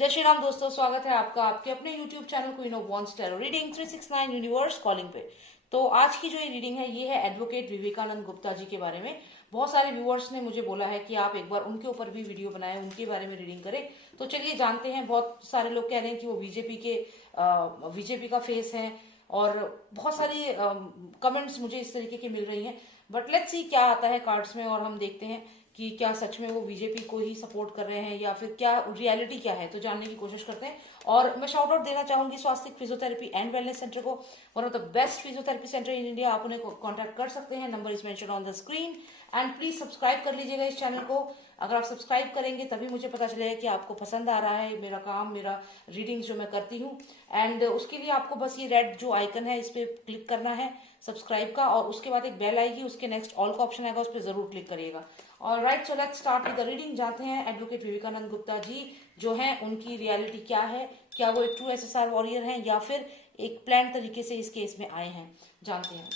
जय श्री राम दोस्तों, स्वागत है आपका आपके अपने YouTube channel queen of wands tarot reading 369 universe calling पे। तो आज की जो ये रीडिंग है ये है एडवोकेट विवेकानंद गुप्ता जी के बारे में। बहुत सारे व्यूअर्स ने मुझे बोला है कि आप एक बार उनके ऊपर भी वीडियो बनाएं, उनके बारे में रीडिंग करें। तो चलिए जानते हैं। बहुत सारे लोग कह रहे हैं कि वो बीजेपी का फेस है और बहुत सारी कमेंट्स मुझे इस तरीके की मिल रही हैं। बट लेट्स सी क्या आता है कार्ड्स में और हम देखते हैं कि क्या सच में वो बीजेपी को ही सपोर्ट कर रहे हैं या फिर क्या रियलिटी क्या है। तो जानने की कोशिश करते हैं। और मैं शाउट आउट देना चाहूंगी स्वास्थ्य फिजियोथेरेपी एंड वेलनेस सेंटर को, one of the best physiotherapy centre in India. आप उन्हें कॉन्टैक्ट कर सकते हैं, number is mention on the screen. And please subscribe कर लीजिएगा इस चैनल को। अगर आप सब्सक्राइब करेंगे तभी मुझे पता चलेगा कि आपको पसंद आ रहा है मेरा काम, मेरा रीडिंग्स जो मैं करती हूँ। एंड उसके लिए आपको बस ये रेड जो आइकन है इस पर क्लिक करना है सब्सक्राइब का, और उसके बाद एक बेल आएगी, उसके नेक्स्ट ऑल का ऑप्शन आएगा, उस पर जरूर क्लिक करिएगा। और right, so let's start with the reading. जाते हैं एडवोकेट विवेकानंद गुप्ता जी जो हैं उनकी रियलिटी क्या है। क्या वो एक ट्रू एसएसआर वॉरियर हैं या फिर एक प्लान तरीके से इस केस में आए हैं, जानते हैं।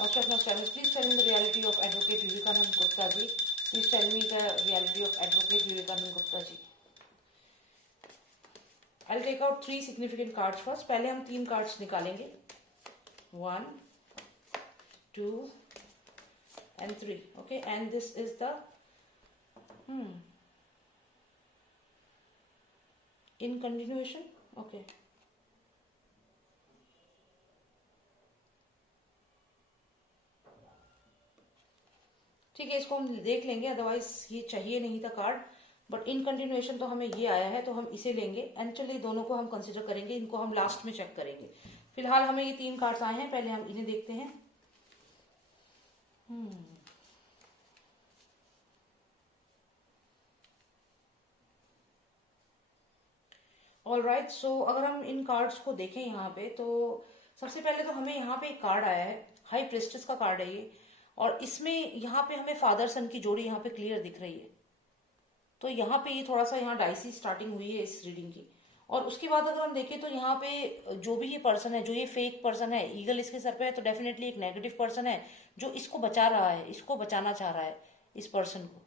Please tell me the reality of advocate Vivekanand Gupta ji. Please tell me the reality of advocate Vivekanand Gupta ji. I will take out 3 significant cards first. पहले हम 3 कार्ड्स निकालेंगे, 1 2 and 3. Okay, and this is the in continuation. Okay, ठीक है, इसको हम देख लेंगे, otherwise ये चाहिए नहीं था कार्ड। बट इन कंटिन्यूएशन तो हमें ये आया है तो हम इसे लेंगे। एंड चलिए दोनों को हम कंसिडर करेंगे, इनको हम लास्ट में चेक करेंगे। फिलहाल हमें ये 3 कार्ड्स आए हैं, पहले हम इन्हें देखते हैं। ऑल राइट, सो अगर हम इन कार्ड्स को देखें यहाँ पे तो सबसे पहले तो हमें यहाँ पे एक कार्ड आया है, हाई प्रेस्टिस का कार्ड है ये। और इसमें यहाँ पे हमें फादर सन की जोड़ी यहाँ पे क्लियर दिख रही है। तो यहाँ पे ये थोड़ा सा यहाँ डाइसी स्टार्टिंग हुई है इस रीडिंग की। और उसके बाद अगर हम देखें तो यहाँ पे जो भी ये पर्सन है, जो ये फेक पर्सन है, ईगल इसके सर पे है, तो डेफिनेटली एक नेगेटिव पर्सन है जो इसको बचा रहा है, इसको बचाना चाह रहा है इस पर्सन को।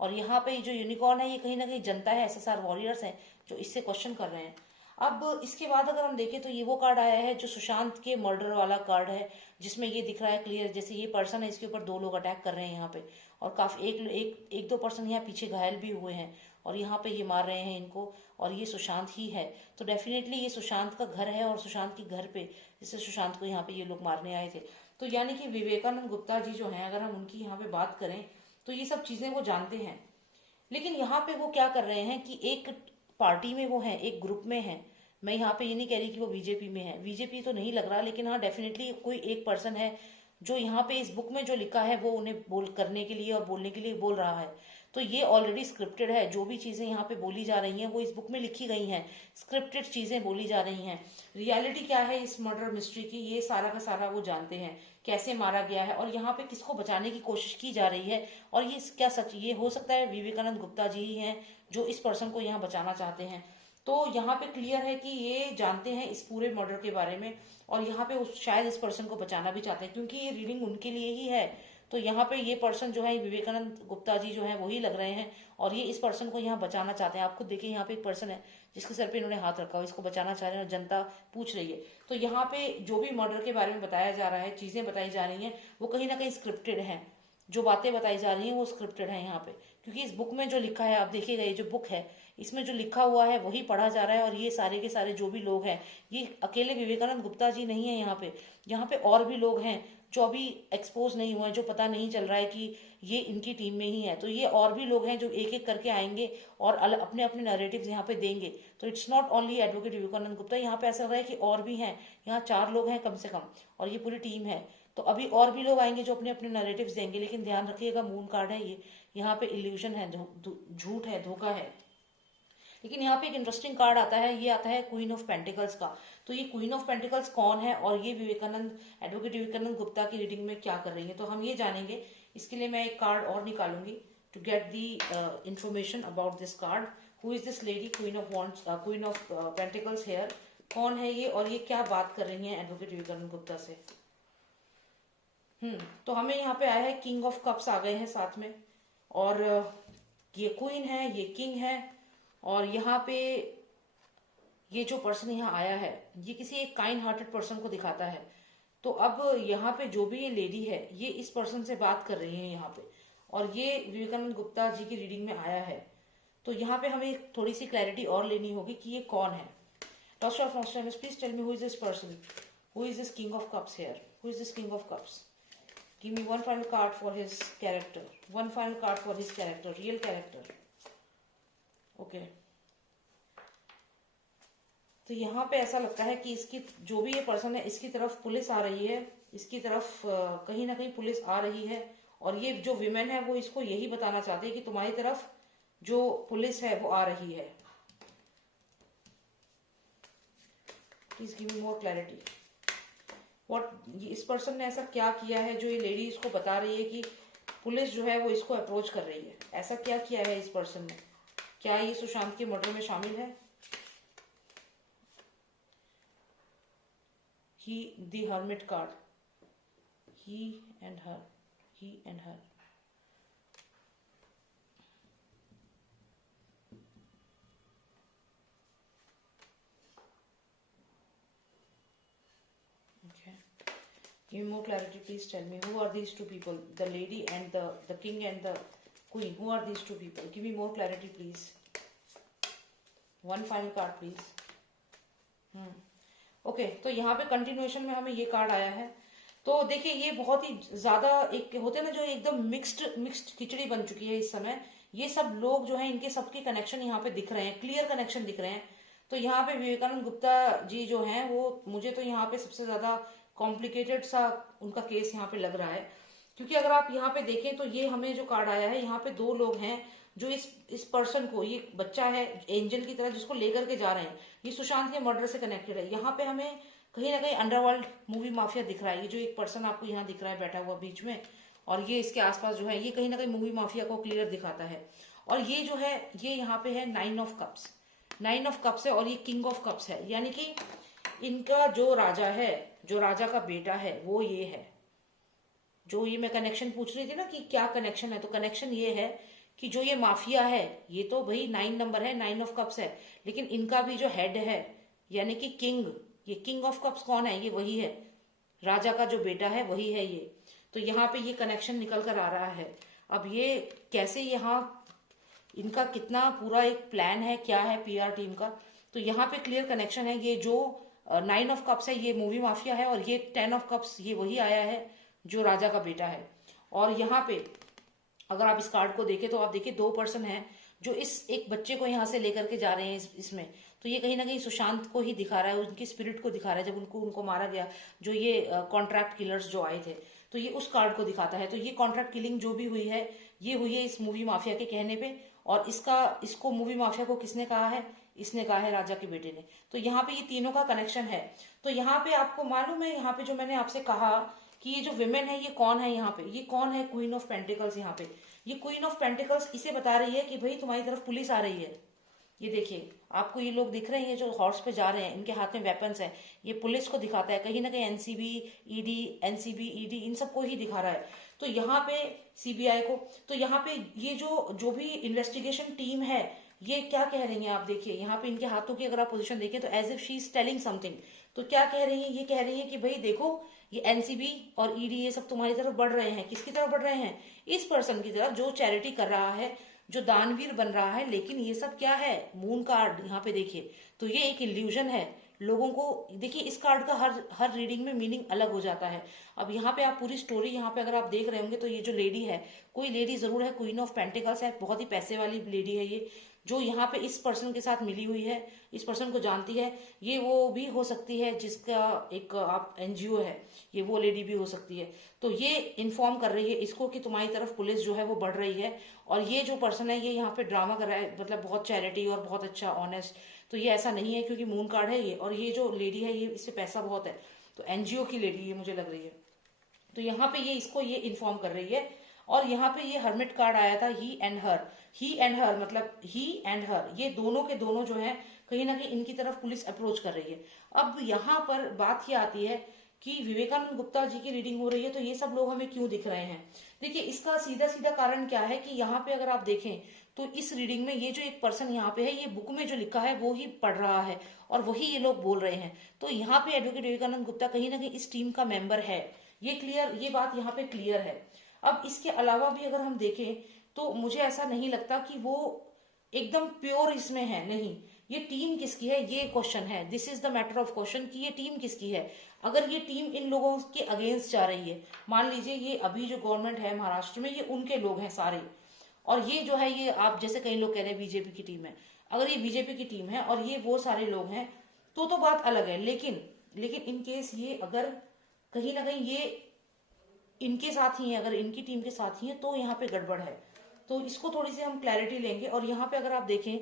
और यहाँ पे जो यूनिकॉर्न है ये कहीं ना कहीं जनता है, एसएसआर वॉरियर्स हैं जो इससे क्वेश्चन कर रहे हैं। अब इसके बाद अगर हम देखें तो ये वो कार्ड आया है जो सुशांत के मर्डर वाला कार्ड है, जिसमें ये दिख रहा है क्लियर जैसे ये पर्सन है, इसके ऊपर 2 लोग अटैक कर रहे हैं यहाँ पे। और काफी एक दो पर्सन यहाँ पीछे घायल भी हुए हैं और यहाँ पे ये मार रहे हैं इनको, और ये सुशांत ही है। तो डेफिनेटली ये सुशांत का घर है और सुशांत के घर पे जिससे सुशांत को यहाँ पे ये लोग मारने आए थे। तो यानी कि विवेकानंद गुप्ता जी जो हैं, अगर हम उनकी यहाँ पे बात करें तो ये सब चीजें वो जानते हैं। लेकिन यहाँ पे वो क्या कर रहे हैं कि एक पार्टी में वो हैं, एक ग्रुप में हैं। मैं यहाँ पे ये नहीं कह रही कि वो बीजेपी में है, बीजेपी तो नहीं लग रहा, लेकिन हाँ डेफिनेटली कोई एक पर्सन है जो यहाँ पे इस बुक में जो लिखा है वो उन्हें बोल करने के लिए और बोलने के लिए बोल रहा है। तो ये ऑलरेडी स्क्रिप्टेड है, जो भी चीजें यहाँ पे बोली जा रही हैं वो इस बुक में लिखी गई हैं, स्क्रिप्टेड चीजें बोली जा रही हैं। रियलिटी क्या है इस मर्डर मिस्ट्री की, ये सारा का सारा वो जानते हैं, कैसे मारा गया है और यहाँ पे किसको बचाने की कोशिश की जा रही है। और ये क्या सच, ये हो सकता है विवेकानंद गुप्ता जी ही हैं जो इस पर्सन को यहाँ बचाना चाहते हैं। तो यहाँ पे क्लियर है कि ये जानते हैं इस पूरे मर्डर के बारे में और यहाँ पे शायद इस पर्सन को बचाना भी चाहते हैं, क्योंकि ये रीडिंग उनके लिए ही है। तो यहाँ पे ये पर्सन जो है विवेकानंद गुप्ता जी जो है वही लग रहे हैं और ये इस पर्सन को यहाँ बचाना चाहते हैं। आप खुद देखिए यहाँ पे एक पर्सन है जिसके सर पे इन्होंने हाथ रखा हुआ, इसको बचाना चाह रहे हैं और जनता पूछ रही है। तो यहाँ पे जो भी मर्डर के बारे में बताया जा रहा है, चीजें बताई जा रही हैं, वो कहीं ना कहीं स्क्रिप्टेड है। जो बातें बताई जा रही हैं वो स्क्रिप्टेड है यहाँ पे, क्योंकि इस बुक में जो लिखा है, आप देखिएगा ये जो बुक है इसमें जो लिखा हुआ है वही पढ़ा जा रहा है। और ये सारे के सारे जो भी लोग हैं, ये अकेले विवेकानंद गुप्ता जी नहीं है यहाँ पे और भी लोग हैं जो अभी एक्सपोज नहीं हुए हैं, जो पता नहीं चल रहा है कि ये इनकी टीम में ही है। तो ये और भी लोग हैं जो एक एक करके आएंगे और अपने अपने नैरेटिव्स यहाँ पे देंगे। तो it's not only advocate Vivekanand Gupta, यहाँ पे ऐसा लग रहा है कि और भी हैं, यहाँ 4 लोग हैं कम से कम और ये पूरी टीम है। तो अभी और भी लोग आएंगे जो अपने अपने नैरेटिव्स देंगे। लेकिन ध्यान रखिएगा मून कार्ड है ये, यहाँ पे इल्यूजन है, झूठ है, धोखा है। लेकिन यहाँ पे एक इंटरेस्टिंग कार्ड आता है, ये आता है क्वीन ऑफ पेंटिकल्स का। तो ये क्वीन ऑफ पेंटिकल्स कौन है और ये एडवोकेट विवेकानंद गुप्ता की रीडिंग में क्या कर रही है, तो हम ये जानेंगे। इसके लिए मैं एक कार्ड और निकालूंगी to get the information about this card. Who is this lady queen of pentacles here, कौन है ये और ये क्या बात कर रही है एडवोकेट विवेकानंद गुप्ता से। तो हमें यहाँ पे आया है किंग ऑफ कप्स आ गए हैं साथ में, और ये क्वीन है, ये किंग है, और यहाँ पे ये जो पर्सन यहाँ आया है ये किसी एक काइंड हार्टेड पर्सन को दिखाता है। तो अब यहाँ पे जो भी ये लेडी है ये इस पर्सन से बात कर रही है यहाँ पे, और ये विवेकानंद गुप्ता जी की रीडिंग में आया है। तो यहाँ पे हमें थोड़ी सी क्लैरिटी और लेनी होगी कि ये कौन है। Last of Nostradamus, please tell me who is this person? Who is this King of Cups here? Who is this King of Cups? Give me one final card for his character. One final card for his character, real character. Okay. तो यहाँ पे ऐसा लगता है कि इसकी जो भी ये पर्सन है इसकी तरफ पुलिस आ रही है, इसकी तरफ कहीं ना कहीं पुलिस आ रही है, और ये जो विमेन है वो इसको यही बताना चाहते हैं कि तुम्हारी तरफ जो पुलिस है वो आ रही है। Please give me more clarity. What is person ने ऐसा क्या किया है जो ये लेडी इसको बता रही है कि पुलिस जो है वो इसको अप्रोच कर रही है? ऐसा क्या किया है इस पर्सन ने? क्या ये सुशांत के मर्डर में शामिल है? He the hermit card, he and her, he and her. Give me more clarity, please tell me who are these two people, the lady and the king and the queen. Who are these two people? Give me more clarity, please. One final card, please. Okay, तो यहाँ पे continuation में हमें ये card आया है। तो देखिए ये बहुत ही ज्यादा एक होते हैं ना जो एकदम मिक्स्ड खिचड़ी बन चुकी है इस समय। ये सब लोग जो है इनके सबके कनेक्शन यहाँ पे दिख रहे हैं, क्लियर कनेक्शन दिख रहे हैं। तो यहाँ पे विवेकानंद गुप्ता जी जो हैं वो मुझे तो यहाँ पे सबसे ज्यादा कॉम्प्लिकेटेड सा उनका केस यहाँ पे लग रहा है, क्योंकि अगर आप यहाँ पे देखें तो ये हमें जो कार्ड आया है यहाँ पे दो लोग हैं जो इस पर्सन को, ये बच्चा है एंजल की तरह जिसको लेकर के जा रहे हैं, ये सुशांत के मर्डर से कनेक्टेड है। यहाँ पे हमें कहीं ना कहीं अंडरवर्ल्ड मूवी माफिया दिख रहा है। ये जो एक पर्सन आपको यहाँ दिख रहा है बैठा हुआ बीच में, और ये इसके आसपास जो है ये कहीं ना कहीं मूवी माफिया को क्लियर दिखाता है। और ये जो है ये यहाँ पे है 9 ऑफ कप्स, 9 ऑफ कप्स है, और ये किंग ऑफ कप्स है। यानी कि इनका जो राजा है, जो राजा का बेटा है वो ये है। जो ये मैं कनेक्शन पूछ रही थी ना कि क्या कनेक्शन है, तो कनेक्शन ये है कि जो ये माफिया है ये तो भाई 9 नंबर है, 9 ऑफ कप्स है, लेकिन इनका भी जो हेड है यानी कि किंग, ये किंग ऑफ कप्स कौन है? ये वही है, राजा का जो बेटा है वही है ये। तो यहाँ पे ये कनेक्शन निकल कर आ रहा है। अब ये कैसे यहाँ इनका कितना पूरा एक प्लान है, क्या है पीआर टीम का, तो यहाँ पे क्लियर कनेक्शन है। ये जो 9 ऑफ कप्स है ये मूवी माफिया है, और ये 10 ऑफ कप्स ये वही आया है जो राजा का बेटा है। और यहाँ पे अगर आप इस कार्ड को देखें तो आप देखिए दो पर्सन हैं जो इस एक बच्चे को यहाँ से लेकर के जा रहे हैं इसमें। तो ये कहीं ना कहीं सुशांत को ही दिखा रहा है, उनकी स्पिरिट को दिखा रहा है। जब उनको मारा गया, जो ये कॉन्ट्रैक्ट किलर्स जो आए थे, तो ये उस कार्ड को दिखाता है। तो ये कॉन्ट्रैक्ट किलिंग जो भी हुई है ये हुई है इस मूवी माफिया के कहने पे, और इसको मूवी माफिया को किसने कहा है? इसने कहा है राजा के बेटे ने। तो यहाँ पे ये तीनों का कनेक्शन है। तो यहाँ पे आपको मालूम है, यहाँ पे जो मैंने आपसे कहा कि ये जो विमेन है ये कौन है, यहाँ पे ये कौन है? Queen of pentacles. यहाँ पे ये क्वीन ऑफ पेंटिकल्स इसे बता रही है कि भाई तुम्हारी तरफ पुलिस आ रही है। ये देखिए आपको ये लोग दिख रहे हैं जो हॉर्स पे जा रहे हैं, इनके हाथ में वेपन्स है, ये पुलिस को दिखाता है। कहीं ना कहीं एनसीबी ईडी इन सबको ही दिखा रहा है। तो यहाँ पे सीबीआई को, तो यहाँ पे ये जो भी इन्वेस्टिगेशन टीम है ये क्या कह रही है? आप देखिए यहाँ पे इनके हाथों की अगर आप पोजीशन देखें तो as if she is telling something. तो क्या कह रही है? ये कह रही है कि भाई देखो ये एनसीबी और ईडी ये सब तुम्हारी तरफ बढ़ रहे हैं। किसकी तरफ बढ़ रहे हैं? इस पर्सन की तरफ जो चैरिटी कर रहा है, जो दानवीर बन रहा है। लेकिन ये सब क्या है? मून कार्ड यहाँ पे देखिए, तो ये एक इल्यूजन है। लोगों को देखिए इस कार्ड का हर रीडिंग में मीनिंग अलग हो जाता है। अब यहाँ पे आप पूरी स्टोरी यहाँ पे अगर आप देख रहे होंगे तो ये जो लेडी है, कोई लेडी जरूर है, क्वीन ऑफ पेंटिकल्स है, बहुत ही पैसे वाली लेडी है ये, जो यहाँ पे इस पर्सन के साथ मिली हुई है, इस पर्सन को जानती है। ये वो भी हो सकती है जिसका एक आप एनजीओ है, ये वो लेडी भी हो सकती है। तो ये इन्फॉर्म कर रही है इसको कि तुम्हारी तरफ पुलिस जो है वो बढ़ रही है। और ये जो पर्सन है ये यहाँ पे ड्रामा कर रहा है, मतलब बहुत चैरिटी और बहुत अच्छा ऑनेस्ट। तो ये ऐसा नहीं है क्योंकि मून कार्ड है ये, और ये जो लेडी है ये इससे पैसा बहुत है, तो एनजीओ की लेडी ये मुझे लग रही है। तो यहाँ पे ये इसको ये इन्फॉर्म कर रही है। और यहाँ पे ये हर्मिट कार्ड आया था, ही एंड हर, मतलब ही एंड हर, ये दोनों के दोनों जो है कहीं ना कहीं इनकी तरफ पुलिस अप्रोच कर रही है। अब यहाँ पर बात ये आती है कि विवेकानंद गुप्ता जी की रीडिंग हो रही है तो ये सब लोग हमें क्यों दिख रहे हैं? देखिए इसका सीधा सीधा कारण क्या है कि यहाँ पे अगर आप देखें तो इस रीडिंग में ये जो एक पर्सन यहाँ पे है, ये बुक में जो लिखा है वो ही पढ़ रहा है और वही ये लोग बोल रहे हैं। तो यहाँ पे एडवोकेट विवेकानंद गुप्ता कहीं ना कहीं इस टीम का मेंबर है, ये क्लियर, ये बात यहाँ पे क्लियर है। अब इसके अलावा भी अगर हम देखें तो मुझे ऐसा नहीं लगता कि वो एकदम प्योर इसमें है, नहीं। ये टीम किसकी है, ये क्वेश्चन है, this is the matter of question कि ये टीम किसकी है। अगर ये टीम इन लोगों के अगेंस्ट जा रही है, मान लीजिए ये अभी जो गवर्नमेंट है महाराष्ट्र में, ये उनके लोग हैं सारे, और ये जो है ये आप जैसे कई लोग कह रहे हैं बीजेपी की टीम है, अगर ये बीजेपी की टीम है और ये वो सारे लोग हैं तो बात अलग है। लेकिन इन केस ये अगर कहीं ना कहीं ये इनके साथ ही है, अगर इनकी टीम के साथ ही है, तो यहाँ पे गड़बड़ है। तो इसको थोड़ी सी हम क्लैरिटी लेंगे। और यहाँ पे अगर आप देखें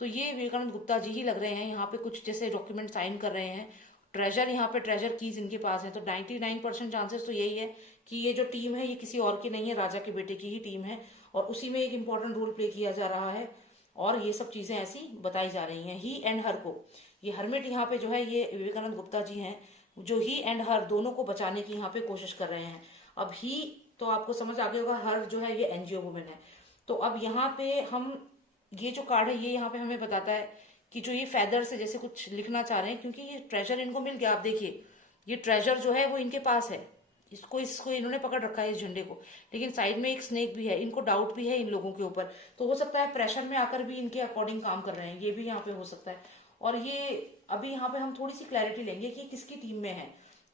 तो ये विवेकानंद गुप्ता जी ही लग रहे हैं, यहाँ पे कुछ जैसे डॉक्यूमेंट साइन कर रहे हैं। ट्रेजर, यहाँ पे ट्रेजर कीज इनके पास है, तो 99% चांसेस तो यही है कि ये जो टीम है ये किसी और की नहीं है, राजा के बेटे की ही टीम है, और उसी में एक इंपॉर्टेंट रोल प्ले किया जा रहा है। और ये सब चीजें ऐसी बताई जा रही हैं। ही एंड हर को, ये हरमिट यहाँ पे जो है ये विवेकानंद गुप्ता जी हैं, जो ही एंड हर दोनों को बचाने की यहाँ पे कोशिश कर रहे हैं। अब ही तो आपको समझ आ गया होगा, हर जो है ये एनजीओ वुमेन है। तो अब यहाँ पे हम ये जो कार्ड है ये यहाँ पे हमें बताता है कि जो ये फेदर से जैसे कुछ लिखना चाह रहे हैं, क्योंकि ये ट्रेजर इनको मिल गया। आप देखिए ये ट्रेजर जो है वो इनके पास है, इसको इन्होंने पकड़ रखा है, इस झंडे को, लेकिन साइड में एक स्नेक भी है, इनको डाउट भी है इन लोगों के ऊपर। तो हो सकता है प्रेशर में आकर भी इनके अकॉर्डिंग काम कर रहे हैं, ये भी यहाँ पे हो सकता है। और ये अभी यहाँ पे हम थोड़ी सी क्लैरिटी लेंगे कि किसकी टीम में है,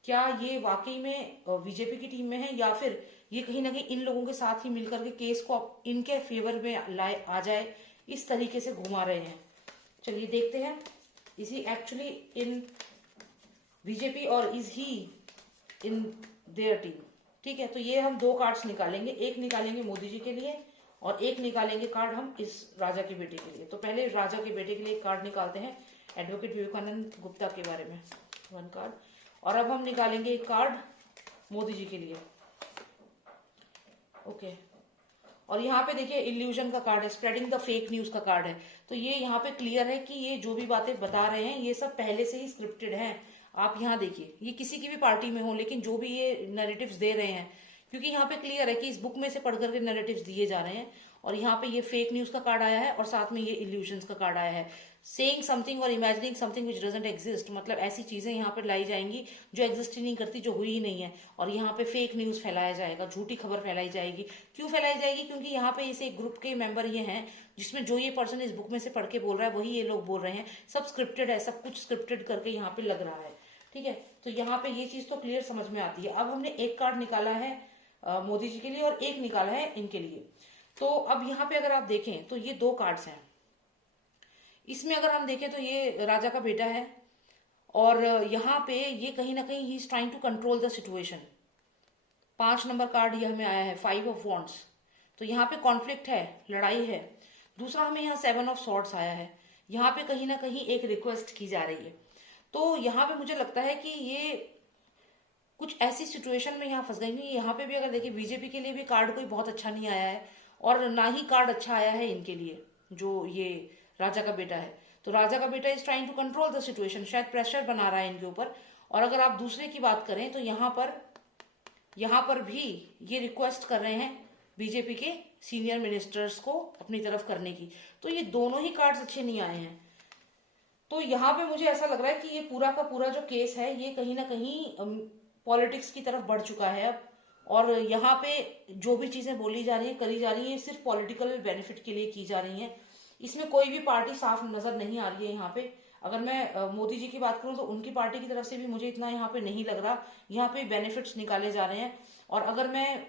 क्या ये वाकई में बीजेपी की टीम में है, या फिर ये कहीं ना कहीं इन लोगों के साथ ही मिलकर के केस को इनके फेवर में लाए आ जाए, इस तरीके से घुमा रहे हैं। चलिए देखते हैं, is he actually in BJP और is he in their team. ठीक है, तो ये हम दो कार्ड्स निकालेंगे, एक निकालेंगे मोदी जी के लिए और एक निकालेंगे कार्ड हम इस राजा के बेटे के लिए। तो पहले राजा के बेटे के लिए एक कार्ड निकालते हैं एडवोकेट विवेकानंद गुप्ता के बारे में, 1 कार्ड। और अब हम निकालेंगे एक कार्ड मोदी जी के लिए। ओके, और यहाँ पे देखिए इल्यूजन का कार्ड है, स्प्रेडिंग द फेक न्यूज का कार्ड है। तो ये यहाँ पे क्लियर है कि ये जो भी बातें बता रहे हैं ये सब पहले से ही स्क्रिप्टेड हैं। आप यहाँ देखिए, ये किसी की भी पार्टी में हो, लेकिन जो भी ये नैरेटिव्स दे रहे हैं, क्योंकि यहाँ पे क्लियर है कि इस बुक में से पढ़ करके नैरेटिव्स दिए जा रहे हैं। और यहाँ पे ये फेक न्यूज का कार्ड आया है और साथ में ये इल्यूजन्स का कार्ड आया है। सेइंग समथिंग और imagining something which doesn't exist, मतलब ऐसी चीजें यहाँ पे लाई जाएंगी जो एग्जिस्ट ही नहीं करती, जो हुई ही नहीं है। और यहाँ पे फेक न्यूज फैलाया जाएगा, झूठी खबर फैलाई जाएगी। क्यों फैलाई जाएगी? क्योंकि यहाँ पे इसे एक ग्रुप के मेंबर ये हैं जिसमें जो ये पर्सन इस बुक में से पढ़ के बोल रहा है वही ये लोग बोल रहे हैं। सब स्क्रिप्टेड है, सब कुछ स्क्रिप्टेड करके यहाँ पे लग रहा है। ठीक है, तो यहाँ पे ये चीज तो क्लियर समझ में आती है। अब हमने एक कार्ड निकाला है मोदी जी के लिए और एक निकाला है इनके लिए। तो अब यहाँ पे अगर आप देखें तो ये 2 कार्ड्स हैं। इसमें अगर हम देखें तो ये राजा का बेटा है और यहाँ पे ये कहीं ना कहीं ही is trying to control the situation. 5 number card ये हमें आया है, 5 ऑफ वॉन्ड्स। तो यहाँ पे कॉन्फ्लिक्ट है, लड़ाई है। दूसरा हमें यहाँ 7 ऑफ सॉर्ड्स आया है, यहाँ पे कहीं ना कहीं एक रिक्वेस्ट की जा रही है। तो यहाँ पे मुझे लगता है कि ये कुछ ऐसी सिचुएशन में यहाँ फंस गई। नहीं, यहाँ पे भी अगर देखिए बीजेपी के लिए भी कार्ड कोई बहुत अच्छा नहीं आया है और ना ही कार्ड अच्छा आया है इनके लिए, जो ये राजा का बेटा है। तो राजा का बेटा is trying to control the situation, शायद प्रेशर बना रहा है इनके ऊपर। और अगर आप दूसरे की बात करें तो यहाँ पर भी ये रिक्वेस्ट कर रहे हैं बीजेपी के सीनियर मिनिस्टर्स को अपनी तरफ करने की। तो ये दोनों ही कार्ड्स अच्छे नहीं आए हैं। तो यहाँ पे मुझे ऐसा लग रहा है कि ये पूरा का पूरा जो केस है ये कहीं ना कहीं पॉलिटिक्स की तरफ बढ़ चुका है अब। और यहाँ पे जो भी चीजें बोली जा रही है, करी जा रही है, सिर्फ पॉलिटिकल बेनिफिट के लिए की जा रही हैं। इसमें कोई भी पार्टी साफ नजर नहीं आ रही है यहाँ पे। अगर मैं मोदी जी की बात करूं तो उनकी पार्टी की तरफ से भी मुझे इतना यहाँ पे नहीं लग रहा। यहाँ पे बेनिफिट्स निकाले जा रहे हैं। और अगर मैं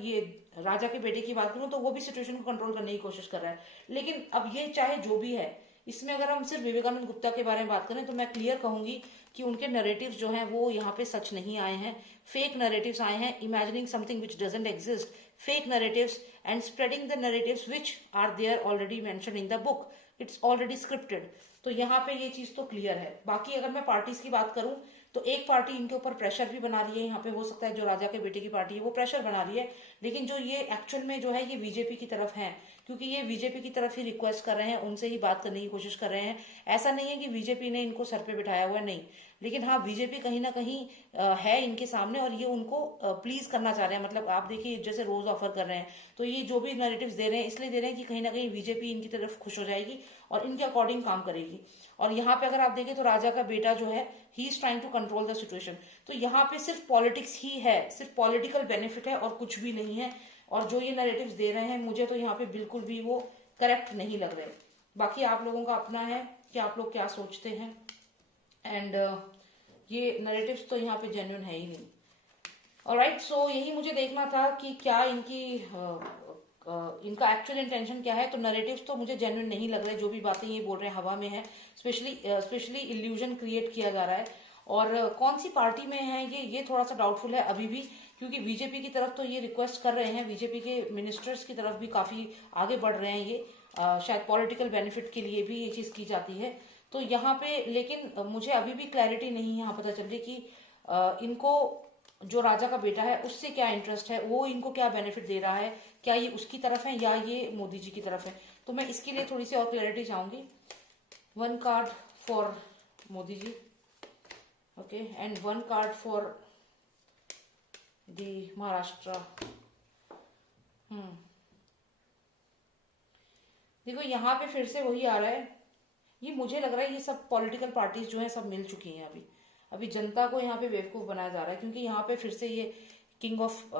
ये राजा के बेटे की बात करूं तो वो भी सिचुएशन को कंट्रोल करने की कोशिश कर रहा है। लेकिन अब ये चाहे जो भी है, इसमें अगर हम सिर्फ विवेकानंद गुप्ता के बारे में बात करें तो मैं क्लियर कहूंगी कि उनके नैरेटिव्स जो हैं वो यहाँ पे सच नहीं आए हैं, फेक नैरेटिव्स आए हैं। Imagining something which doesn't exist, fake narratives and spreading the narratives which are there already mentioned in the book, it's already scripted. तो यहाँ पे ये चीज तो क्लियर है। बाकी अगर मैं पार्टीज की बात करूं तो एक पार्टी इनके ऊपर प्रेशर भी बना रही है। यहाँ पे हो सकता है जो राजा के बेटे की पार्टी है वो प्रेशर बना रही है, लेकिन जो ये एक्चुअल में जो है ये बीजेपी की तरफ है, क्योंकि ये बीजेपी की तरफ ही रिक्वेस्ट कर रहे हैं, उनसे ही बात करने की कोशिश कर रहे हैं। ऐसा नहीं है कि बीजेपी ने इनको सर पे बिठाया हुआ है, नहीं, लेकिन हाँ बीजेपी कहीं ना कहीं है इनके सामने और ये उनको प्लीज करना चाह रहे हैं। मतलब आप देखिए जैसे रोज ऑफर कर रहे हैं, तो ये जो भी नैरेटिव्स दे रहे हैं इसलिए दे रहे हैं कि कहीं ना कहीं बीजेपी इनकी तरफ खुश हो जाएगी और इनके अकॉर्डिंग काम करेगी। और यहाँ पे अगर आप देखें तो राजा का बेटा जो है ही is trying to control the situation. तो यहाँ पे सिर्फ पॉलिटिक्स ही है, सिर्फ पॉलिटिकल बेनिफिट है और कुछ भी नहीं है। और जो ये नैरेटिव्स दे रहे हैं मुझे तो यहाँ पे बिल्कुल भी वो करेक्ट नहीं लग रहे। बाकी आप लोगों का अपना है कि आप लोग क्या सोचते हैं। एंड ये नैरेटिव्स तो यहाँ पे जेन्युइन है ही नहीं। ऑलराइट, सो यही मुझे देखना था कि क्या इनका एक्चुअल इंटेंशन क्या है। तो नैरेटिव्स तो मुझे जेन्युइन नहीं लग रहे, जो भी बातें ये बोल रहे हैं हवा में है, स्पेशली इल्यूजन क्रिएट किया जा रहा है। और कौन सी पार्टी में है ये थोड़ा सा डाउटफुल है अभी भी, क्योंकि बीजेपी की तरफ तो ये रिक्वेस्ट कर रहे हैं, बीजेपी के मिनिस्टर्स की तरफ भी काफी आगे बढ़ रहे हैं ये, शायद पॉलिटिकल बेनिफिट के लिए भी ये चीज की जाती है। तो यहाँ पे लेकिन मुझे अभी भी क्लैरिटी नहीं यहाँ पता चल रही कि इनको जो राजा का बेटा है उससे क्या इंटरेस्ट है, वो इनको क्या बेनिफिट दे रहा है, क्या ये उसकी तरफ है या ये मोदी जी की तरफ है। तो मैं इसके लिए थोड़ी सी और क्लैरिटी चाहूंगी। 1 card for Modi ji, okay, and 1 card for the Maharashtra. देखो यहाँ पे फिर से वही आ रहा है, ये मुझे लग रहा है ये सब पॉलिटिकल पार्टीज जो है सब मिल चुकी हैं। अभी जनता को यहाँ पे बेवकूफ बनाया जा रहा है, क्योंकि यहाँ पे फिर से ये किंग ऑफ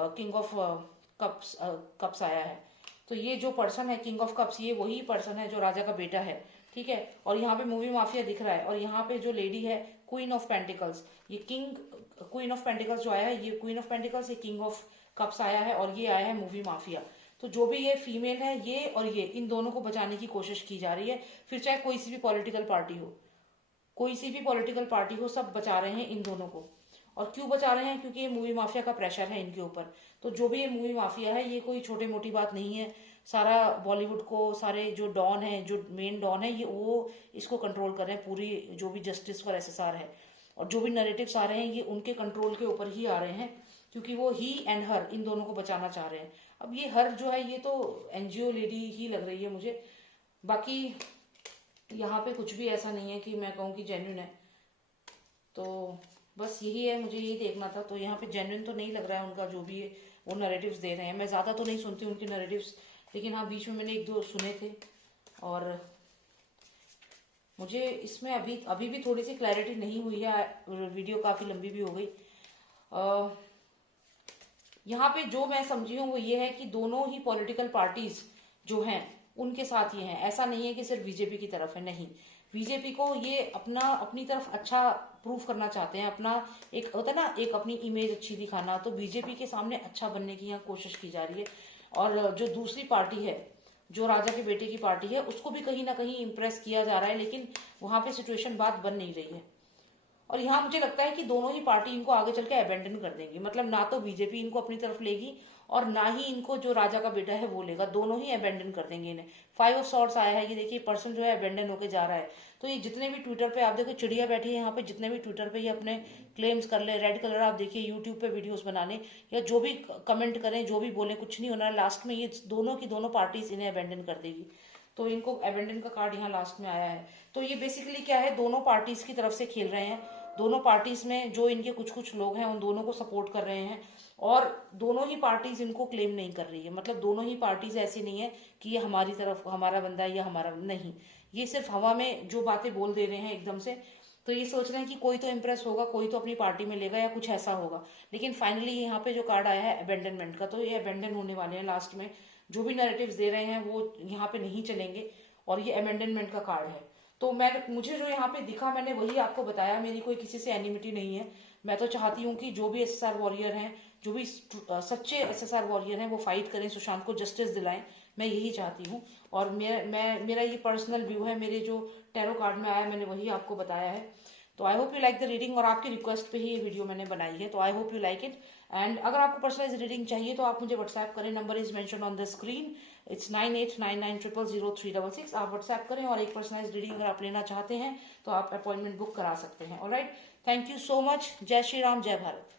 कप्स आया है। तो ये जो पर्सन है किंग ऑफ कप्स, ये वही पर्सन है जो राजा का बेटा है, ठीक है। और यहाँ पे मूवी माफिया दिख रहा है, और यहाँ पे जो लेडी है क्वीन ऑफ पेंटिकल्स, ये क्वीन ऑफ पेंटिकल्स जो आया है, ये क्वीन ऑफ पेंटिकल्स, ये किंग ऑफ कप्स आया है, और ये आया है मूवी माफिया। तो जो भी ये फीमेल है, ये और ये, इन दोनों को बचाने की कोशिश की जा रही है। फिर चाहे कोई सी भी पॉलिटिकल पार्टी हो, कोई सी भी पॉलिटिकल पार्टी हो, सब बचा रहे हैं इन दोनों को। और क्यों बचा रहे हैं? क्योंकि ये मूवी माफिया का प्रेशर है इनके ऊपर। तो जो भी ये मूवी माफिया है, ये कोई छोटी मोटी बात नहीं है। सारा बॉलीवुड को, सारे जो डॉन है, जो मेन डॉन है, ये वो इसको कंट्रोल कर रहे हैं। पूरी जो भी जस्टिस फॉर एसएसआर है और जो भी नैरेटिव्स आ रहे हैं, ये उनके कंट्रोल के ऊपर ही आ रहे हैं, क्योंकि वो ही एंड हर इन दोनों को बचाना चाह रहे हैं। अब ये हर जो है, ये तो एनजीओ लेडी ही लग रही है मुझे। बाकी यहाँ पे कुछ भी ऐसा नहीं है कि मैं कहूँ कि जेन्युइन है। तो बस यही है, मुझे यही देखना था। तो यहाँ पे जेन्युइन तो नहीं लग रहा है उनका, जो भी है वो नैरेटिव्स दे रहे हैं। मैं ज़्यादा तो नहीं सुनती उनके नैरेटिव्स, लेकिन हाँ बीच में मैंने 1-2 सुने थे, और मुझे इसमें अभी भी थोड़ी सी क्लैरिटी नहीं हुई है। वीडियो काफ़ी लंबी भी हो गई। यहाँ पे जो मैं समझी हूँ वो ये है कि दोनों ही पॉलिटिकल पार्टीज जो हैं उनके साथ ये हैं। ऐसा नहीं है कि सिर्फ बीजेपी की तरफ है, नहीं। बीजेपी को ये अपनी तरफ अच्छा प्रूफ करना चाहते हैं, अपना एक होता है ना, एक अपनी इमेज अच्छी दिखाना। तो बीजेपी के सामने अच्छा बनने की यहाँ कोशिश की जा रही है। और जो दूसरी पार्टी है, जो राजा के बेटे की पार्टी है, उसको भी कहीं ना कहीं इम्प्रेस किया जा रहा है, लेकिन वहां पे सिचुएशन बात बन नहीं रही है। और यहाँ मुझे लगता है कि दोनों ही पार्टी इनको आगे चल के अबेंडन कर देंगी। मतलब ना तो बीजेपी इनको अपनी तरफ लेगी और ना ही इनको जो राजा का बेटा है वो लेगा, दोनों ही अबेंडन कर देंगे इन्हें। 5 ऑफ सॉर्ड्स आया है, ये देखिए पर्सन जो है अबेंडन होके जा रहा है। तो ये जितने भी ट्विटर पे आप देखो, चिड़िया बैठी है यहाँ पे, जितने भी ट्विटर पे ये अपने क्लेम्स कर ले, रेड कलर आप देखिए यूट्यूब पे वीडियोस बनाने या जो भी कमेंट करें, जो भी बोले, कुछ नहीं होना है। लास्ट में ये दोनों की दोनों पार्टीज इन्हें अबेंडन कर देगी। तो इनको अबेंडन का कार्ड यहाँ लास्ट में आया है। तो ये बेसिकली क्या है, दोनों पार्टीज की तरफ से खेल रहे हैं। दोनों पार्टीज में जो इनके कुछ लोग हैं उन दोनों को सपोर्ट कर रहे हैं, और दोनों ही पार्टीज इनको क्लेम नहीं कर रही है। मतलब दोनों ही पार्टीज ऐसी नहीं है कि ये हमारी तरफ, हमारा बंदा है या हमारा नहीं, ये सिर्फ हवा में जो बातें बोल दे रहे हैं एकदम से। तो ये सोच रहे हैं कि कोई तो इम्प्रेस होगा, कोई तो अपनी पार्टी में लेगा या कुछ ऐसा होगा। लेकिन फाइनली यहाँ पे जो कार्ड आया है अबेंडनमेंट का, तो ये अबेंडन होने वाले हैं लास्ट में। जो भी नैरेटिव्स दे रहे हैं वो यहाँ पे नहीं चलेंगे, और ये अबेंडनमेंट का कार्ड है। तो मुझे जो यहाँ पे दिखा, मैंने वही आपको बताया। मेरी कोई किसी से एनिमिटी नहीं है। मैं तो चाहती हूँ कि जो भी एसएसआर वॉरियर हैं, जो भी सच्चे एसएसआर वॉरियर हैं, वो फाइट करें, सुशांत को जस्टिस दिलाएं। मैं यही चाहती हूँ। और मेरा ये पर्सनल व्यू है। मेरे जो टैरो कार्ड में आया, मैंने वही आपको बताया है। तो I hope you like the reading, और आपकी रिक्वेस्ट पे ही ये वीडियो मैंने बनाई है। तो I hope you like it. And अगर आपको पर्सनलाइज रीडिंग चाहिए तो आप मुझे व्हाट्सएप करें। Number is mention on the screen. It's 9899000366। आप व्हाट्सएप करें, और एक पर्सनलाइज रीडिंग अगर आप लेना चाहते हैं तो आप अपॉइंटमेंट बुक करा सकते हैं। Alright, thank you so much. जय श्री राम, जय भारत।